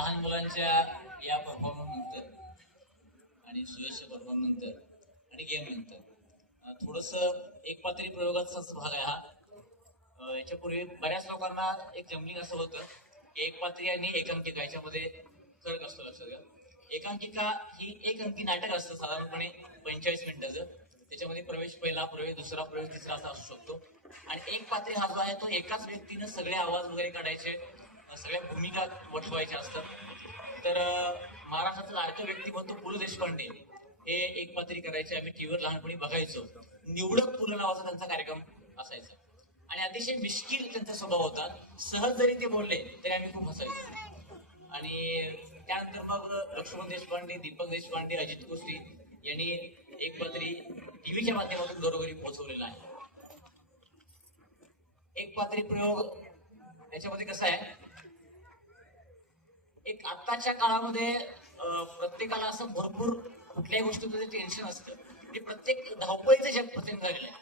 लहान मुलांच्या या परफॉर्मन्स नंतर आणि सुयश परफॉर्मन्स नंतर आणि गेम नंतर थोडस एक पातळी प्रयोगाचाच भाग आहे हा. याच्यापूर्वी बऱ्याच लोकांना एक जमलिंग असं होतं की एक पात्री आणि एकांकिका याच्यामध्ये फरक असतो लक्षात एकांकिका ही एक अंकी नाटक असतं साधारणपणे पंचेचाळीस मिनिटाचं. त्याच्यामध्ये प्रवेश पहिला प्रवेश दुसरा प्रवेश तिसरा असा असू शकतो. आणि एक पात्री हा जो आहे तो एकाच व्यक्तीनं सगळे आवाज वगैरे काढायचे. सगळ्या भूमिका वठवायच्या असतात. तर महाराष्ट्राचं लाडकं व्यक्तिमत्व पु ल देशपांडे. हे एक पात्री करायचे आम्ही टीव्हीवर लहानपणी बघायचो. निवडक पुलं नावाचा त्यांचा कार्यक्रम असायचा. आणि अतिशय मिश्किल त्यांचा स्वभाव होता. सहज जरी ते बोलले तरी आम्ही खूप हसायचो. आणि त्यानंतर मग लक्ष्मण देशपांडे दीपक देशपांडे अजित गोष्टी यांनी एक पात्री टीव्हीच्या माध्यमातून घरोघरी पोहोचवलेला आहे. एक पात्री प्रयोग याच्यामध्ये कसा आहे? एक आत्ताच्या काळामध्ये प्रत्येकाला असं भरपूर कुठल्याही गोष्टीचं टेन्शन असतं. ते प्रत्येक धावपळीचं जग प्रचंड झालेलं आहे.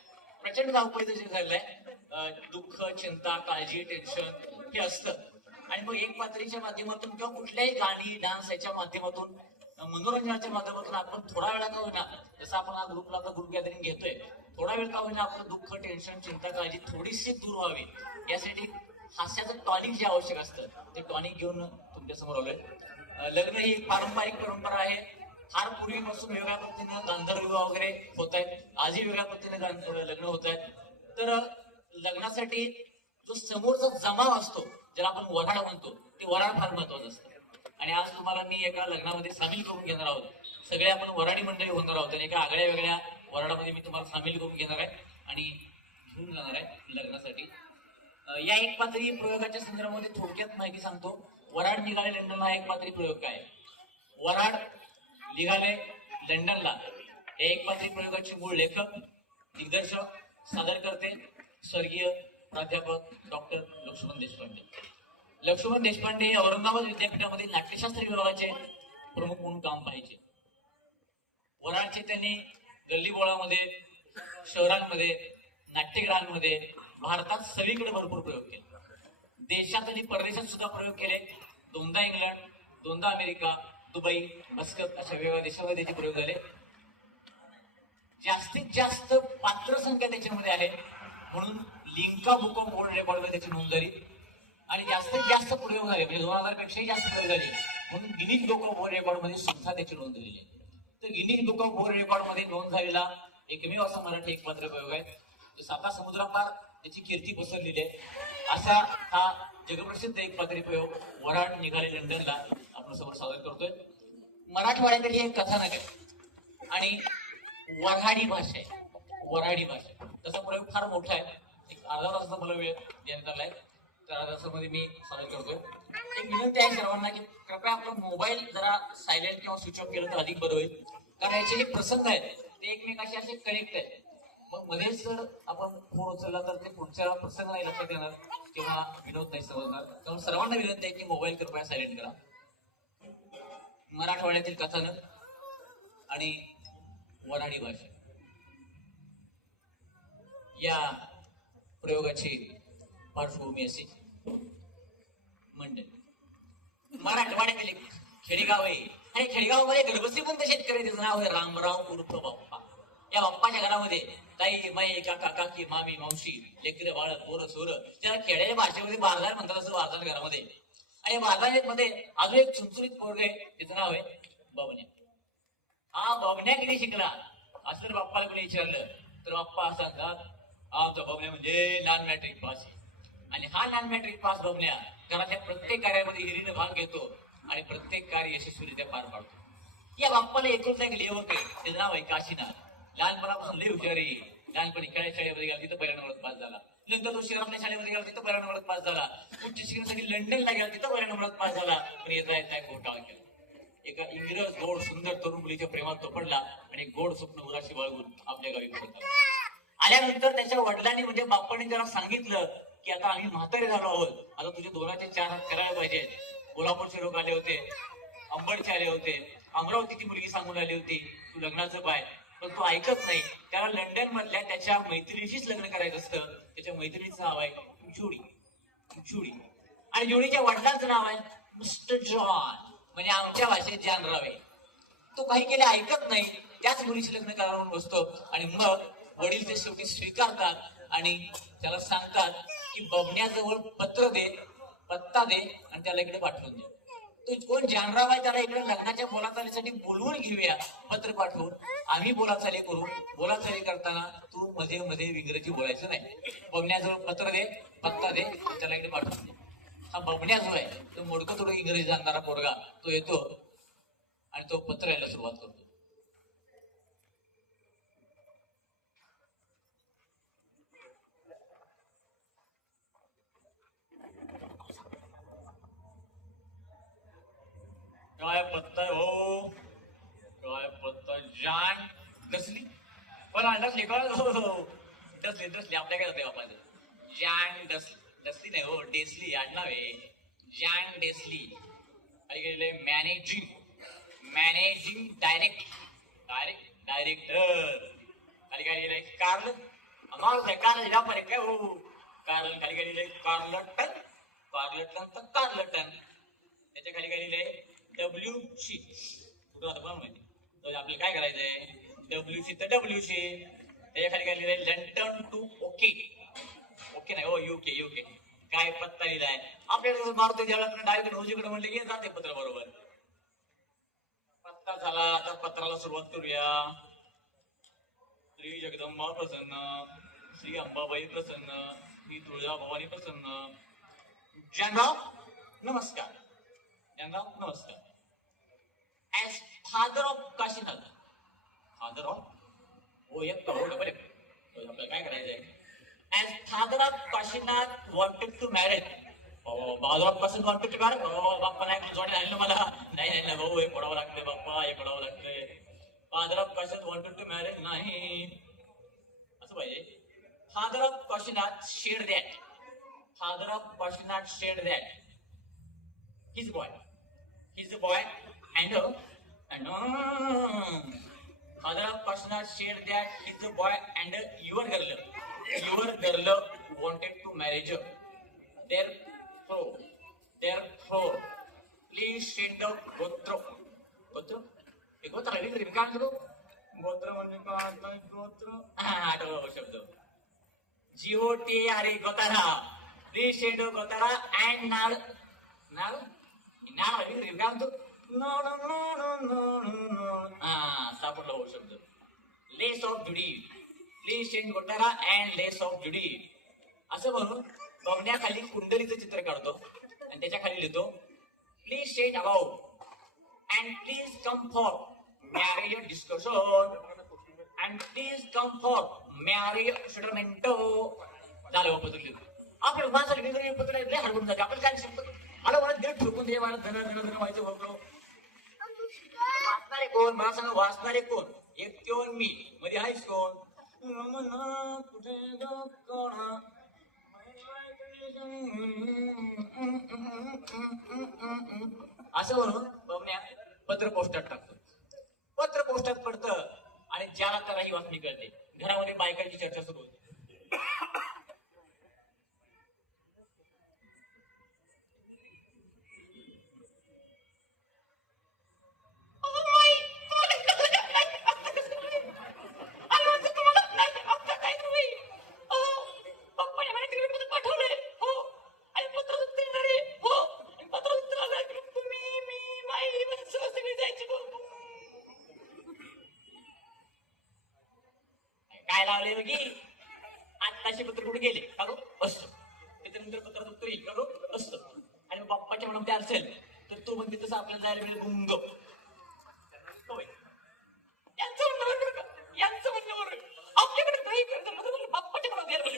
प्रचंड धावपळीचं जग झालेलं आहे. दुःख चिंता काळजी टेन्शन हे असतं. आणि मग एक पात्रीच्या माध्यमातून किंवा कुठल्याही गाणी डान्स याच्या माध्यमातून मनोरंजनाच्या माध्यमातून आपण थोडा वेळा का होईना जसं आपण हा ग्रुपला आता ग्रुप गॅदरिंग घेतोय थोडा वेळ का होईना आपलं दुःख टेन्शन चिंता काळजी थोडीशी दूर व्हावी. यासाठी हास्याचं टॉनिक जे आवश्यक असतं ते टॉनिक घेऊन तुमच्यासमोर आलोय. लग्न ही एक पारंपरिक परंपरा आहे. फार पूर्वीपासून वेगळ्या पद्धतीनं गांधर्व विवाह वगैरे होत आहेत आजही वेगळ्या पद्धतीने लग्न होत आहेत तर लग्नासाठी जो समोरचा जमाव असतो ज्याला आपण वराड म्हणतो ते वराड फार महत्वाचं असतं. आणि आज तुम्हाला मी एका लग्नामध्ये सामील करून घेणार आहोत. सगळे आपण वराडी मंडळी होणार आहोत आणि एका आगळ्या वेगळ्या वराडामध्ये मी तुम्हाला सामील करून घेणार आहे आणि घेऊन जाणार आहे लग्नासाठी. या एक पात्री प्रयोगाच्या संदर्भामध्ये थोडक्यात माहिती सांगतो. वराड निघाले लंडनला एक पात्री प्रयोग काय? वराड निघाले लंडनला. या एक पात्री प्रयोगाचे मूळ लेखक दिग्दर्शक सादरकर्ते स्वर्गीय प्राध्यापक डॉक्टर लक्ष्मण देशपांडे. लक्ष्मण देशपांडे हे औरंगाबाद विद्यापीठामध्ये नाट्यशास्त्र विभागाचे प्रमुख म्हणून काम पाहिजे वराडचे त्यांनी गल्लीबोळामध्ये शहरांमध्ये नाट्यगृहांमध्ये भारतात सगळीकडे भरपूर प्रयोग केले. देशात आणि परदेशात सुद्धा प्रयोग केले. दोनदा इंग्लंड दोनदा अमेरिका दुबई मस्कत अशा वेगवेगळ्या देशामध्ये त्याचे प्रयोग झाले. जास्तीत जास्त पात्र संख्या त्याच्यामध्ये आहे. म्हणून लिंका बुक ऑफ वर्ल्ड रेकॉर्डमध्ये त्याची नोंद झाली. आणि जास्तीत जास्त प्रयोग झाले. म्हणजे दोन हजार पेक्षाही जास्त प्रयोग झाले. म्हणून गिनीज बुक ऑफ वर्ल्ड रेकॉर्डमध्ये सुद्धा त्याची नोंद झालेली आहे. तर गिनीज बुक ऑफ वर्ल्ड रेकॉर्डमध्ये नोंद झालेला एकमेव असा मराठी एक पात्र प्रयोग आहे. साता समुद्रापार त्याची कीर्ती पसरलेली आहे. असा हा जगप्रसिद्ध एक पात्री प्रयोग वराड निघाले लंडनला. आपण समोर सादर करतोय. मराठवाड्यातली एक कथानक आहे. आणि वऱ्हाडी भाषा आहे. वऱ्हाडी भाषा. आहे. प्रयोग फार मोठा आहे. एक अर्धा तासाचा मला वेळ देण्यात आलाय तर अर्धा तासामध्ये मी सादर करतोय. एक विनंती आहे सर्वांना की कृपया आपला मोबाईल जरा सायलेंट किंवा स्विच ऑफ केलं तर अधिक बरं होईल. कारण याचे जे प्रसंग आहेत ते एकमेकाशी असे कनेक्ट आहेत. मग मध्येच जर आपण फोन उचलला तर ते पुढच्या प्रसंग नाही लक्षात येणार किंवा विनोद नाही समजणार त्यामुळे सर्वांना विनंती आहे की मोबाईल कृपया सायलेंट करा. मराठवाड्यातील कथानक आणि वराडी भाषा या प्रयोगाची पार्श्वभूमी अशी. मंडळी मराठवाड्यातील खेडेगाव आहे. आणि खेडेगावमध्ये गडबसी पण शेतकरी त्याचं नाव आहे रामराव उर्फ बाप्पा या बाप्पाच्या घरामध्ये ताई माई काका काकी मामी मावशी लेकर बाळ पोरं सोर त्याला खेड्याच्या भाषेमध्ये बारदार म्हणतात असं बारदार घरामध्ये. आणि या बारदारमध्ये अजून एक चुनचुरीत पोरग आहे त्याचं नाव आहे बबन्या. हा बबन्या किती शिकला? असं जर बाप्पाला कोणी विचारलं तर बाप्पा सांगतात आमचा बबन्या म्हणजे नॉन मॅट्रिक पास आहे. आणि हा नॉन मॅट्रिक पास बबन्या घराच्या प्रत्येक कार्यामध्ये हिरीने भाग घेतो आणि प्रत्येक कार्य यशस्वीरित्या पार पाडतो. या बाप्पाला एकूण एक लेवक आहे त्याचं नाव आहे काशीनाथ. लहानपणापासून लय हुशारी लहानपणी खेळ्या शाळेमध्ये गेला तिथं पहिल्या नंबरात पास झाला. नंतर तो शहरातल्या शाळेमध्ये गेला तिथं पहिल्या नंबरात पास झाला. उच्च शिक्षणासाठी लंडनला गेला तिथं पहिल्या नंबरात पास झाला. पण येता येत नाही घोटाळा केला? एका इंग्रज गोड सुंदर तरुण मुलीच्या प्रेमात तो पडला आणि गोड स्वप्न उराशी बाळगून आपल्या गावी परत आला. आल्यानंतर त्याच्या वडिलांनी म्हणजे बाप्पाने त्याला सांगितलं की आता आम्ही म्हातारे झालो आहोत. आता तुझे दोनाचे चार हात करायला पाहिजे. कोल्हापूरचे लोक आले होते अंबडचे आले होते. अमरावतीची मुलगी सांगून आली होती तू लग्नाचं पाय. पण तो ऐकत नाही. त्याला लंडन मधल्या त्याच्या मैत्रिणीशीच लग्न करायचं असतं. त्याच्या मैत्रिणीचं नाव आहे जुडी जुडी आणि जुडीच्या वडिलांचं नाव आहे मिस्टर जॉन. म्हणजे आमच्या भाषेत जानराव आहे तो काही केले ऐकत नाही. त्याच मुलीशी लग्न करा बसतो. आणि मग वडील ते शेवटी स्वीकारतात. आणि त्याला सांगतात की बबण्याजवळ पत्र दे पत्ता दे आणि त्याला इकडे पाठवून दे. तो कोण जानराव आहे त्याला इकडे लग्नाच्या बोलाचालीसाठी बोलवून घेऊया पत्र पाठवून. आम्ही बोलाचाली करू. बोलाचाली करताना तू मध्ये मध्ये इंग्रजी बोलायचं नाही. बबण्याजवळ पत्र दे पत्ता दे त्याला इकडे पाठवून दे. हा बबण्या जो आहे तो मोडकं थोडं इंग्रजी जाणणारा पोरगा. तो येतो आणि तो पत्र यायला सुरुवात करतो. काय पत्ता हो? काय पत्ता? जान डसली पण डसली कळ हो हो, हो. डसली डसली आपल्या काय जाते बापाचं? जान डस डसली नाही हो डेसली. आडनाव जान डेसली. काय केलेलं managing. Managing direct. Direct director. खाली काय लिहिलंय? कार्ल. माणूस आहे कार्ल व्यापार आहे. काय हो? कार्ल खाली काय लिहिलंय? कार्लटन. कार्लटन तर कार्लटन. त्याच्याखाली काय लिहिलंय? डब्ल्यू सी कुठं आता कोणाला माहिती? तर आपल्याला काय करायचंय? डब्ल्यू सी तर डब्ल्यू सी त्याच्याखाली काय लिहिलंय? लंडन टू ओके ओके नाही हो युके युके काय पत्ता लिहिलाय? आपल्याला मारुती ज्यावेळेला डायरेक्ट रोजीकडे म्हणले की जाते पत्र बरोबर. पत्ता झाला आता पत्राला सुरुवात करूया. श्री जगदंबा प्रसन्न. श्री अंबाबाई प्रसन्न. श्री तुळजा भवानी प्रसन्न. जनराव नमस्कार. जनराव नमस्कार. As father of Kashinath father of हो एक करोड बरे. आपल्याला काय करायचंय? As father of Kashinath wanted to marriage father of Kashinath wanted to marriage बाप्पा नाही जोडे झाले मला. नाही नाही भाऊ हे पडावं लागतंय बाप्पा हे पडावं लागतंय. Father of Kashinath wanted to marriage नाही. असं पाहिजे. Father of Kashinath said that father of Kashinath said that his boy. He's a boy and uh, and uh, father of Krishna shared that he's a boy and uh, your girl, your girl wanted to marriage. Therefore, therefore, please send out Gotra. Gotra? हे गोत्र आहे रे, काय म्हणतो गोत्र म्हणजे काय काय गोत्र हा आठवला हो शब्द जिओ टी अरे गोतारा प्लीज हा सापडला हो शब्द. लेस ऑफ जुडी लेस एंड घोटाळा अँड लेस ऑफ जुडी असं म्हणून बघण्याखाली कुंडलीचं चित्र काढतो आणि त्याच्याखाली लिहितो please change about and please come for marriage discussion and please come for marriage settlement झालं बाबा तुझी आपल्या माणसाला डिलिव्हरी पत्र हरवून जाते. आपण काय शकतो मला मला दीड ठोकून दे मला धन धन धन व्हायचं बघलो वाचणारे कोण? मला सांगा वाचणारे कोण? एक त्यो मी. मध्ये आहेस कोण? रमना कुठे कोणा असं म्हणून बघण्या पत्र पोस्टात टाकतो. पत्र पोस्टात पडतं आणि ज्याला त्याला ही वाचणी कळते. घरामध्ये बायकांची चर्चा सुरू होते.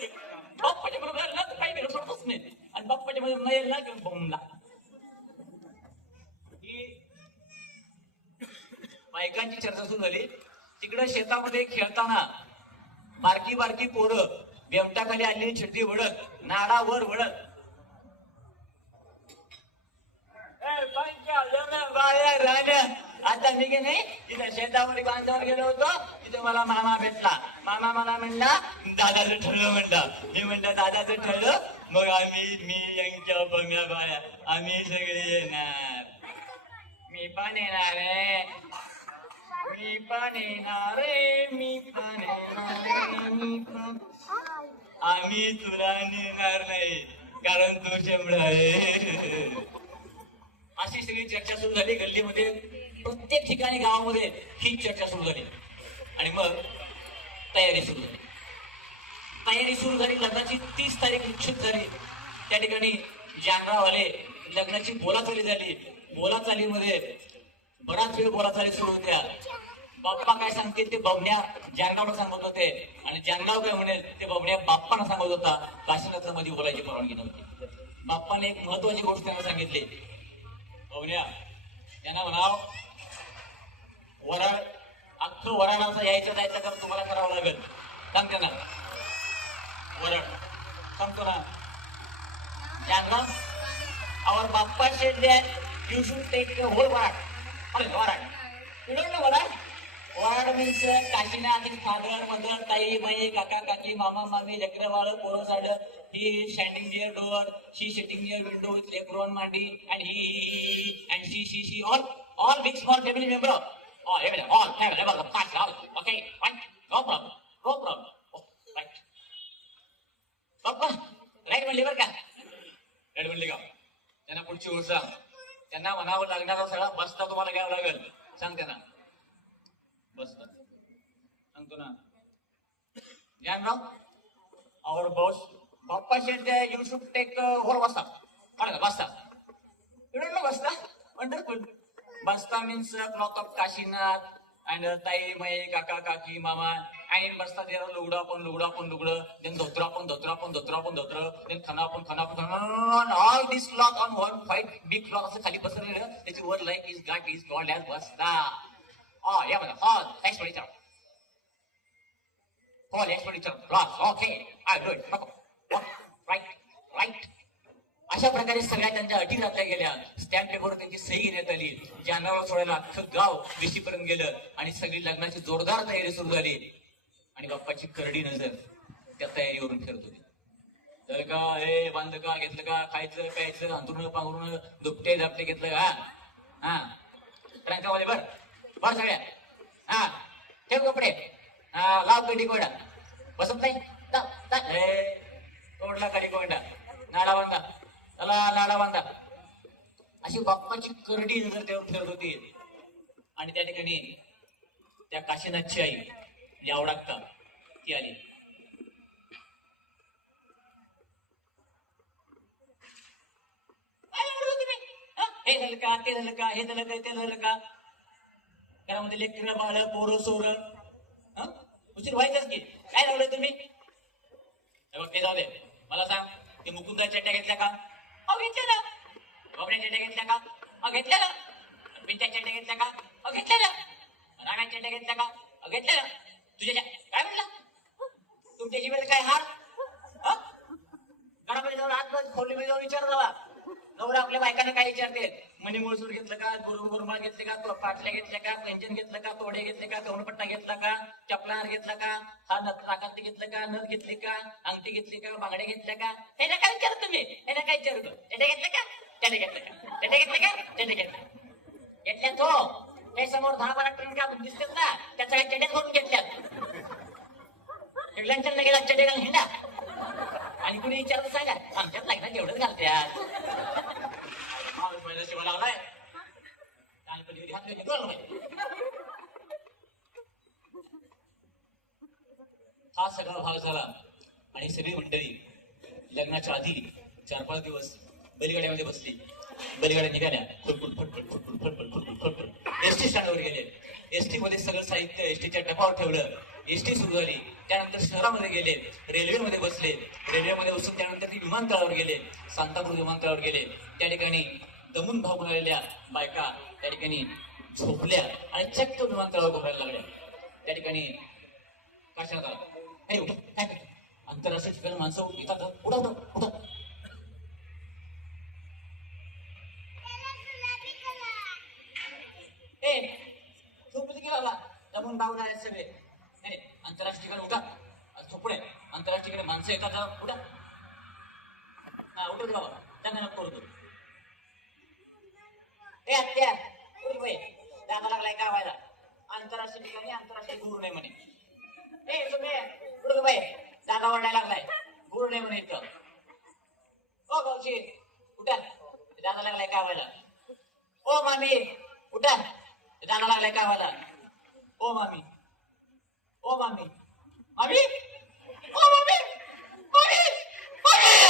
पाहिजे. बाप्पाच्या मनात राहिला तर काही वेळ सोडतच नाही आणि बाप्पाच्या मनात नाही यायला ना की बोंबला बायकांची चर्चा सुरू झाली तिकडं शेतामध्ये खेळताना बारकी बारकी पोरं बेमटाखाली आलेली छड्डी वडत नाडा वर वडत बाया, राण्या. आता मी की नाही तिथे शेतामध्ये बांधावर गेलो होतो. तिथे मला मामा भेटला. मामा मला म्हणला दादाचं ठरलं म्हणता मी म्हणलं दादाचं ठरलं? मग आम्ही मी यांच्या बंगल्या बाया आम्ही सगळे येणार. मी पण येणार मी पण येणार रे मी पण येणार मी पण आम्ही तुला नेणार नाही कारण तू शेंबड आहे. अशी सगळी चर्चा सुरू झाली गल्लीमध्ये. प्रत्येक ठिकाणी गावामध्ये ही चर्चा सुरू झाली. आणि मग तयारी सुरू झाली. तयारी सुरू झाली लग्नाची तीस तारीख निश्चित झाली. त्या ठिकाणी जागरावाले लग्नाची बोलाचाली झाली. बोलाचालीमध्ये बराच वेळ बोलाचाली सुरू होत्या. बाप्पा काय सांगतील ते बबण्या जानगावला सांगत होते. आणि जानगाव काय म्हणेल ते बबण्या बाप्पांना सांगत होता. काशीनाथला मध्ये बोलायची परवानगी नव्हती. बाप्पाने एक महत्वाची गोष्ट त्यांना सांगितली. बबण्या त्यांना म्हणाव वराड अख्खं वराड असं यायचं जायचं तर तुम्हाला करावं लागेल सांगते ना वरण सांगतो ना जानवा our Bappa said that you should take the whole Warad वराड यू डोंट नो वराड वराड मीन्स काशीनाथ फादर मदर ताई बाई काका काकी मामा मामी लेकर पोरं साड he standing near door she sitting near window with लेकरोन मांडी and he and she she she all all big small family member all, all big small family member. All, everything, all, family member, cash, all, okay, right? No problem, no problem. Oh, right. Papa, right म्हणली बरं का red म्हणली का त्यांना पुढची गोष्ट सांग त्यांना म्हणावं लागणारा सगळा बस्ता तुम्हाला घ्यावा लागेल सांग त्यांना बस्ता सांगतो ना Janrao our boss Papa said that you should take uh, whole basta what is it, basta means uh, cloth of Kashinath and uh, tai mai kaka kaki mama and basta there are lugda upon lugda upon lugda then Dotra upon Dotra upon Dotra upon Dotra, then khana upon khana upon khana and all this cloth on one white big cloth असं खाली पसरलेलं त्याची वर like is got is called as basta oh yeah but oh thanks for it Paul expenditure plus okay I do it right right अशा प्रकारे सगळ्या त्यांच्या अटी घातल्या गेल्या. स्टॅम्प पेपरवर त्यांची सही घेण्यात आली. जानवर सोडायला अख्खं गाव पर्यंत गेलं आणि सगळी लग्नाची जोरदार तयारी सुरू झाली. आणि बाप्पाची करडी नजर त्या तयारीवरून फिरत होती. तर का हे बांध का घेतलं का खायचं प्यायचं अंतरुण पांघरून दुपटे दापटे घेतलं का? हा? ट्रंकामध्ये बर बर सगळ्या. हा? ठेव कपडे. हा लाव कडी कोयडा. बसत नाही? तोडला कडी कोयडा. नाडा बांधा. त्याला लाडा बांधा. अशी बाप्पाची करडी नजर त्यावर फिरत होती. आणि त्या ठिकाणी त्या काशीनाथची आई म्हणजे जी आवडागता ती आली. काय तुम्ही? हे? झालं का? ते झालं का? हे झालं का? ते झालं का? घरामध्ये लेकर बाळ पोरं सोर. उशीर व्हायचंच की. काय लावलं तुम्ही? बघ ते जाऊ दे. मला सांग ते मुकुंदा चट्ट्या घेतल्या का? अहो घेतल्या ना बाबड्या चट्ट्या घेतल्या का? अहो घेतल्या ना पिंट्या चट्ट्या घेतल्या का? अहो घेतलेलं ना राण्या चट्ट्या घेतल्या का? अहो घेतल्या तुझ्या काय म्हणला? तुमच्या जीवेला काय हार? हा? घरामध्ये जाऊन आत खोलीमध्ये जाऊन विचार जावा नवरा आपल्या बायकाने काय विचारते मनी मुळसूर घेतलं का? गुरु घेतले का? तो पाटल्या घेतल्या का? पेंजन घेतलं का? तोडे घेतले का? कवणपट्टा घेतला का? चपलार घेतला का? हा नथ नाकांत घेतलं का? नथ घेतली का? अंगठी घेतली का? बांगड्या घेतल्या का? त्याला काय विचार तुम्ही? त्याला काय विचारू त्याने घेतलं का? त्याने घेतलं का? त्याने घेतलं का? त्याने घेतलं. घेतल्या तो. ते समोर दहा बारा ट्रेन का दिसतात ना? त्याचा काही चड्यात करून घेतल्यात. इंग्लंडच्या लगेच चेडे घालून हिंडा. आणि कुणी विचारलं सांगा? आमच्यात लग्नात एवढंच घालत्यात. पहिला शिवाय लागलाय कानपती घात घातली दोन हा सगळा भाग झाला आणि सगळी मंडळी लग्नाच्या आधी चार पाच दिवस बैलगाड्यामध्ये बसली बैलगाड्या निघाल्या फटफट फटफट फटफट फटफट फटफट फटफट एसटी स्टँडवर गेले एसटी मध्ये सगळं साहित्य एसटीच्या टपावर ठेवलं एसटी सुरू झाली त्यानंतर शहरामध्ये गेले रेल्वेमध्ये बसले रेल्वेमध्ये बसून त्यानंतर ती विमानतळावर गेले सांतापूर विमानतळावर गेले त्या ठिकाणी दमून भागून आलेल्या बायका त्या ठिकाणी झोपल्या आणि चक्क विमानतळावर घोरायला लागल्या. त्या ठिकाणी कशात आला हे उठ काय आंतरराष्ट्रीय ठिकाणी माणसं येतात उठा उठा उठा ए झोपली की बाबा? दमून भागून आले सगळे. नाही आंतरराष्ट्रीय ठिकाणी उठा. झोपडे आंतरराष्ट्रीय ठिकाणी माणसं येतात जरा उठा उठत बाबा. त्यांना नको हे ए आत्या उठ दादा लागलाय का व्हायला? आंतरराष्ट्रीय ठिकाणी आंतरराष्ट्रीय गुरु नाही म्हणे हे तुम्ही उठ बाई. दादा ओरडायला लागलाय. गुरु नाही म्हणे इथं. ओ भाऊजी. उठा. दादा लागलाय का व्हायला? ओ मामी. उठा. दादा लागलाय का व्हायला? ओ मामी. ओ मामी. मामी? ओ मामी. मामी. मामी.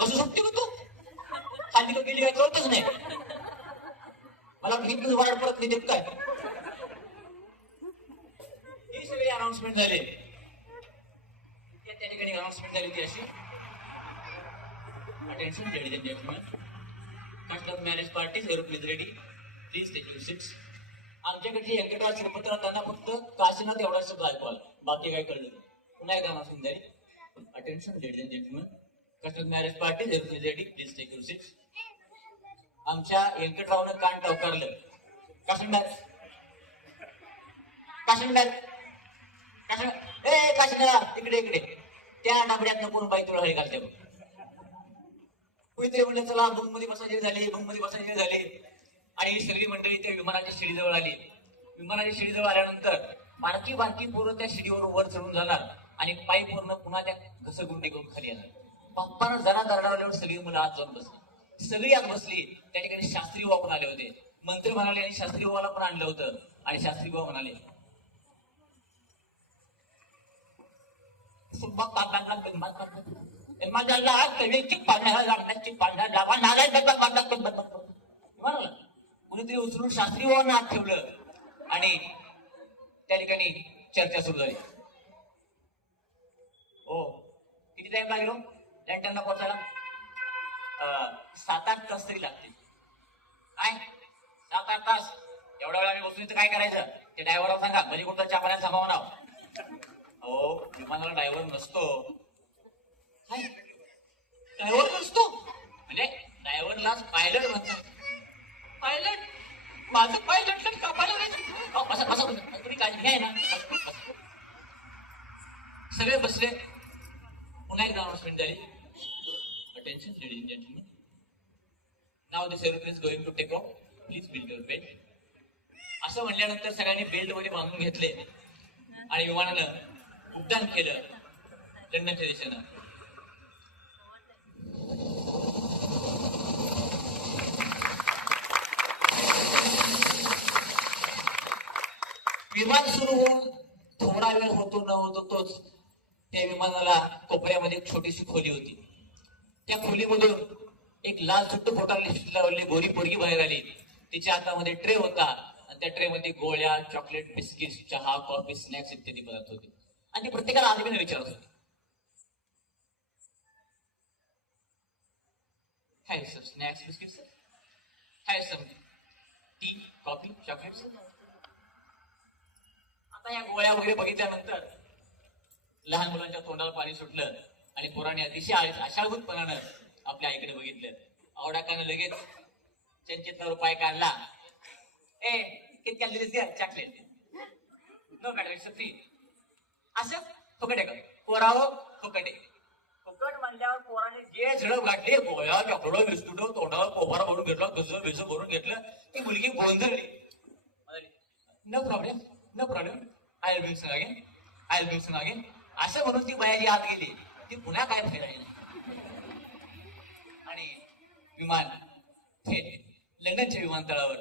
तसं सुट्टी होतो आली. कसं सुटते का तू खाली का गेली काय कळतच नाही. मला वाटतं वाढ पडत नाही देत काय ही सगळी अनाउन्समेंट झाली. त्या त्या ठिकाणी अनाउन्समेंट झाली होती अशी. Attention ready and gentleman cast of marriage party zero is ready please take you six आमच्याकडे व्यंकटराज श्रीमंतराव त्यांना फक्त काशीनाथ एवढा शब्द ऐकवाल बाकी काय कळलं नाही. पुन्हा एकदा अनाउन्समेंट झाली. Attention ladies and gentleman marriage party zero please ready please take your six आमच्या व्यंकटरावनं कान टवकारलं. काशीनाथ काशीनाथ काशीनाथ ए काशीनाथ इकडे इकडे. त्या डबड्यात कोण बाई तुला हळी घालते बघ. कुणीतरी म्हणलं चला बंगमध्ये बसायचे झाले बंगमध्ये बसायचे झाले. आणि ही सगळी मंडळी त्या विमानाच्या शिडीजवळ आली. विमानाच्या शिडीजवळ आल्यानंतर बारकी बारकी पोरं त्या शिडीवर वर चढून जाणार. आणि पायी पूर्ण पुन्हा त्या घसरगुंडी करून खाली येणार. पप्पानं जरा दरडावल्यावर सगळी मुलं आत जाऊन बसली. सगळी आत बसली त्या ठिकाणी शास्त्री बाबा पण आले होते. मंत्री म्हणाले आणि शास्त्री बाबाला पण आणलं होतं. आणि शास्त्री बाबा म्हणाले माझ्या पाण्याला लागण्याची पाण्या कुणीतरी उचलून शास्त्री बाबांना आत ठेवलं. आणि त्या ठिकाणी चर्चा सुरू झाली. हो किती टाइम लागलो लँटनला पोहोचायला अं, सात आठ तास तरी लागतील. काय? सात आठ तास? एवढ्या वेळा आम्ही बसून इथं काय करायचं? ते ड्रायव्हरला सांगा म्हणजे कोणता चापाण्यात सांगावं नाव हो विमानाला ड्रायव्हर नसतो. काय? ड्रायव्हर नसतो? म्हणजे ड्रायव्हरलाच पायलट म्हणतात. पायलट माझं पायलट कापायला बसा बसा तुम्ही काळजी ना. सगळे बसले पुन्हा एकदा अनाउन्समेंट झाली attention ladies and gentleman now this aeroplane is going to take off please build your belt असं म्हणल्यानंतर सगळ्यांनी बेल्टमध्ये बांधून घेतले. आणि विमानानं उड्डाण केलं. लंडनच्या दिशेनं. विमान सुरू होऊन थोडा वेळ होतो न होतो तोच त्या विमानाला कोपऱ्यामध्ये एक छोटीशी खोली होती. त्या खोलीमधून एक लाल सुट्ट लावलेली गोरी पोरगी बाहेर आली. तिच्या हातामध्ये ट्रे होता. आणि त्या ट्रे मध्ये गोळ्या चॉकलेट बिस्किट चहा कॉफी स्नॅक्स इत्यादी पदार्थ होते. आणि ती प्रत्येकाला आदमीने विचारत होती. Hi sir snacks biscuit sir? Hi sir tea coffee chocolate sir? आता या गोळ्या वगैरे बघितल्यानंतर लहान मुलांच्या तोंडाला पाणी सुटलं. आणि पोराने अतिशय आ- आशाभूतपणानं आपल्या आईकडे बघितलं. आवडाकानं लगेच चंचितला रुपये काढला. ए कितक्या दिलीस द्या chocolate no madam it's free असं? फुकट का? पोराव फुकट. फुकट म्हणल्यावर पोराने जे झडप गाठली गोळ्या बिस्कुट तोंडाला पोबारा भरून घेतला कसं बिस भरून घेतलं ती मुलगी गोंधळली no problem no problem I will bill again I will bill again असं म्हणून ती बायाची आत गेली. ती पुन्हा काय फिरायला विमान थेट लंडनच्या विमानतळावर.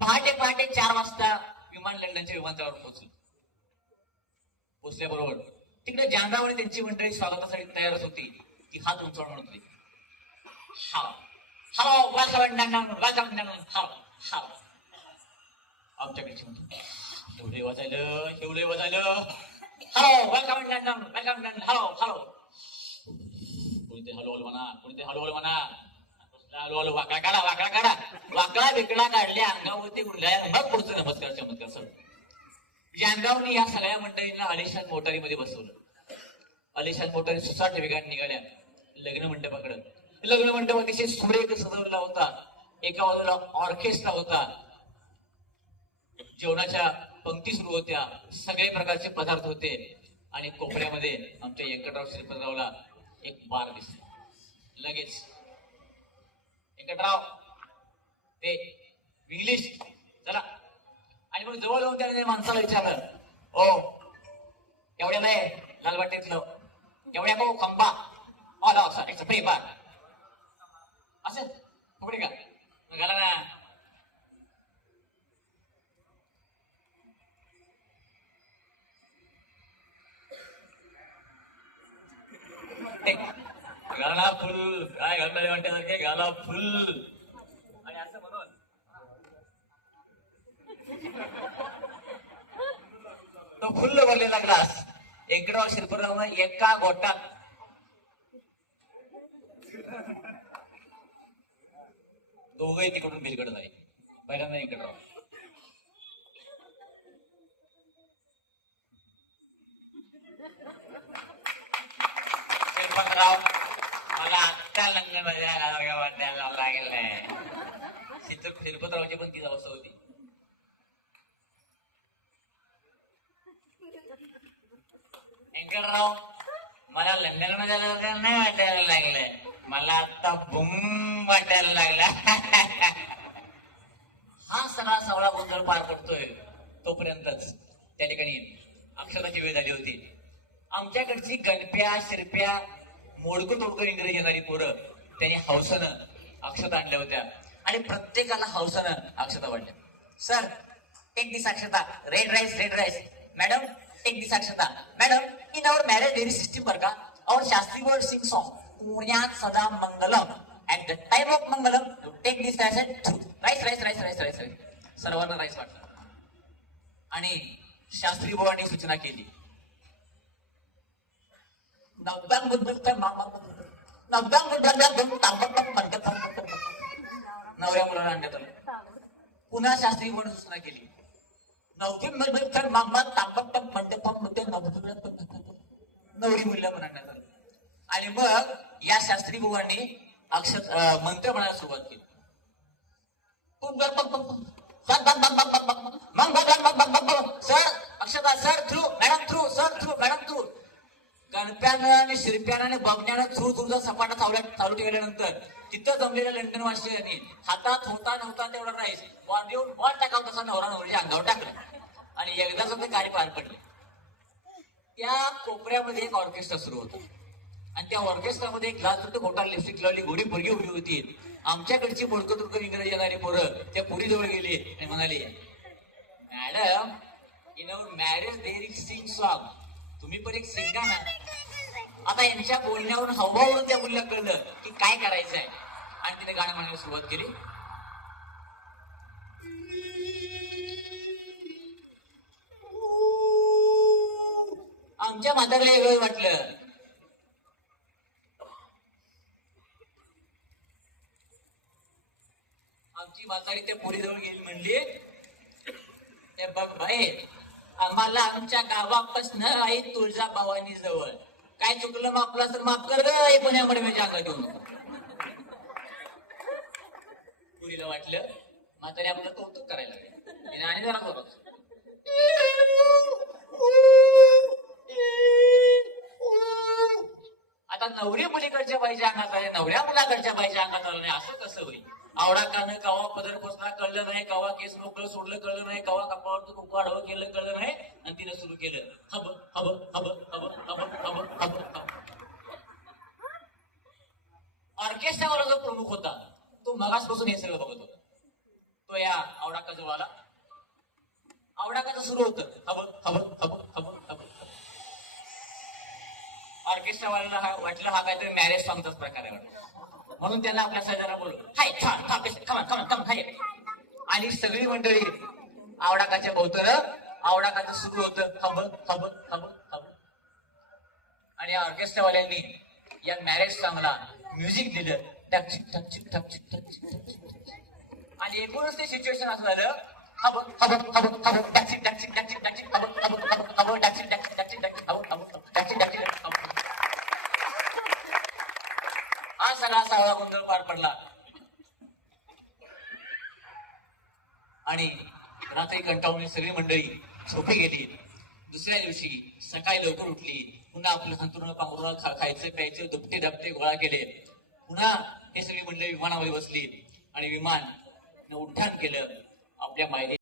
पहाटे पहाटे चार वाजता विमान लंडनच्या विमानतळावर पोहोचलं. पोहोचल्याबरोबर तिकडे जानराव आणि त्यांची मंडळी स्वागतासाठी तयारच होती ती हात उंचावून म्हणत होती हा hello welcome London welcome London आमच्याकडे एवढे वाजायलं एवढे वाजायलं. Hello welcome welcome hello hello कोणी हॅलो हॅलो म्हणा कोणी ते हॅलो म्हणा. हॅलो हॅलो वाकडा काढा वाकडा काढा. वाकडा बिकडा काढल्या अंगावरती उडल्या. मग पुढचं नमस्कार चमत्कार सर. म्हणजे जानगावनी या सगळ्या मंडळींना अलिशान मोटारीमध्ये बसवलं. अलिशान मोटारी सुसाट वेगाने निघाल्या. लग्न मंडपाकडं. लग्न मंडप अतिशय सुरेख सजवला होता. एका बाजूला ऑर्केस्ट्रा होता. जेवणाच्या पंक्ती सुरू होत्या. सगळे प्रकारचे पदार्थ होते. आणि कोपऱ्यामध्ये आमच्या व्यंकटराव श्रीपतरावला एक बार दिसला लगेच. व्यंकटराव ते इंग्लिश चला आणि मग जवळ जाऊन त्याने त्या माणसाला विचारलं हो एवढ्या नाही लालबाटेतलं एवढ्या भाऊ खंबा. ऑल ऑफ एक फ्री बार असं? फुगडे का? मग ना. गाला फुल. काय घालणारे म्हणण्यासारखे गाला फुल. आणि असं म्हणून. तो फुल्ल भरलेला ग्लास. एकराव शिरपतरावनं एका गोटात दोघही तिकडून बिलकडे जाईल पहिल्यांदा एकराव शिरपतराव मला आत्ता लग्न माझ्या वाटायला लागलंय शिल्प शिल्पतरावची पण तीच अवस्था होती व्यंकटराव मला लग्नाला झालं नाही वाटायला लागलंय मला आता बुम वाटायला लागला हा सगळा सगळा गोंधळ पार पडतोय तोपर्यंतच त्या ठिकाणी अक्षराची वेळ झाली होती आमच्याकडची गणप्या शिरप्या मोडकं तोडकं इंग्रजी येणारी पोरं. त्यांनी हौसानं अक्षता आणल्या होत्या. आणि प्रत्येकाला हौसानं अक्षता वाढल्या. Sir take this Akshata. Red rice red rice madam take this Akshata. Madam in our marriage dairy system बर का? Our Shastri word sing song पुण्यात सदा मंगलम at the time of Mangalam take this rice rice rice rice rice rice rice सर्वांना rice वाटलं. आणि शास्त्री बुवांनी सूचना केली. नवदान बुद्ध तर मामा नवदान बुद्ध नवऱ्या मुलाला आणण्यात आलं पुन्हा शास्त्री म्हणून सूचना केली नवदी मध्ये तर मामा तांबट मंडपममध्ये नवरी मुलीला पण आणण्यात आलं आणि मग या शास्त्री बुवांनी अक्षर मंत्र म्हणायला सुरुवात केली सर अक्षता sir through madam through sir through madam through गणप्यानं आणि शिरप्यानं आणि बघण्यानं थ्रू तुमचा सपाटा चावल्या चालू ठेवल्यानंतर तिथं जमलेल्या लंडन वासियांनी हातात होता नव्हता तेवढा राईस वा देऊन बॉल टाकाव तसा नवरा नवरीच्या अंगावर टाकला. आणि एकदाच ते कार्य पार पडले. त्या कोपऱ्यामध्ये एक ऑर्केस्ट्रा सुरू होता. आणि त्या ऑर्केस्ट्रामध्ये एक लाल तुटक मोठा लिपस्टिक लावली घोडी भरगी उभी होती. आमच्याकडची बोडकं तुडकं इंग्रजी येणारी पोरं त्या पुरी जवळ गेली आणि म्हणाली madam in our marriage there is sing song तुम्ही पण एक सिंगा ना. आता यांच्या बोलण्यावरून हवावरून त्या मुलीला कळलं की काय करायचं आहे आणि तिने गाणं म्हणायला सुरुवात केली. आमच्या माताकडे वेगळं वाटलं. आमची म्हातारी त्या पोरीजवळ गेली म्हणली ते बघ बाई आम्हाला आमच्या गावापासून आई तुळजा भवानी जवळ. काय चुकलं मापला तर माफ कर आई पुण्यामध्ये माझ्या अंगात येऊन पुरीला वाटलं म्हातारी आपलं कौतुक करायला लागली. आणि जरा जोरात. आता नवरी मुलीकडच्या बाईच्या अंगात आले नवऱ्या मुलाकडच्या बाईच्या अंगात आलं नाही असं कसं होईल? आवडा कानं गावा पदर पोचना कळलं नाही गावा केस मोकळं सोडलं कळलं नाही गावा कामावरती खूप आढावं केलं कळलं नाही आणि तिनं सुरू केलं. हब हब हब हब हब हब हब ऑर्केस्ट्रावाला जो प्रमुख होता तो मगासपासून हे सगळं बघत होता. तो या आवडाका जवळ आला. आवडाकाचं सुरू होतं. हब हब हब हब हब. ऑर्केस्ट्रावाल्याला हा वाटलं हा काहीतरी मॅरेज सॉंगचाच प्रकार आहे म्हणून त्यांना आपल्या सगळ्यांना बोलतो हाय कमन कमन कम हाय आणि सगळी मंडळी आवडाकाच्या भोवतर आवडाकाचं सुरू होतं खब खब खब खब आणि या ऑर्केस्ट्रावाल्यांनी या मॅरेज सॉंगला म्युझिक दिलं टकचिक टकचिक टकचिक टकचिक आणि एकूणच ते सिच्युएशन असं झालं खब खब खब खब टकचिक टकचिक टकचिक टकचिक खब खब खब खब टकचिक टकचिक टकचिक टकचिक खब खब टकचिक टकचिक हा सगळा सगळा गोंधळ पार पडला. आणि रात्री कंटाळून सगळी मंडळी झोपी गेली दुसऱ्या दिवशी सकाळी लवकर उठली. पुन्हा आपलं हंतरुण पांघरुण खा खायचं प्यायचं दुपटे दपटे गोळा केले. पुन्हा हे सगळी मंडळी विमानामध्ये बसली. आणि विमान उड्डाण केलं. आपल्या मायदे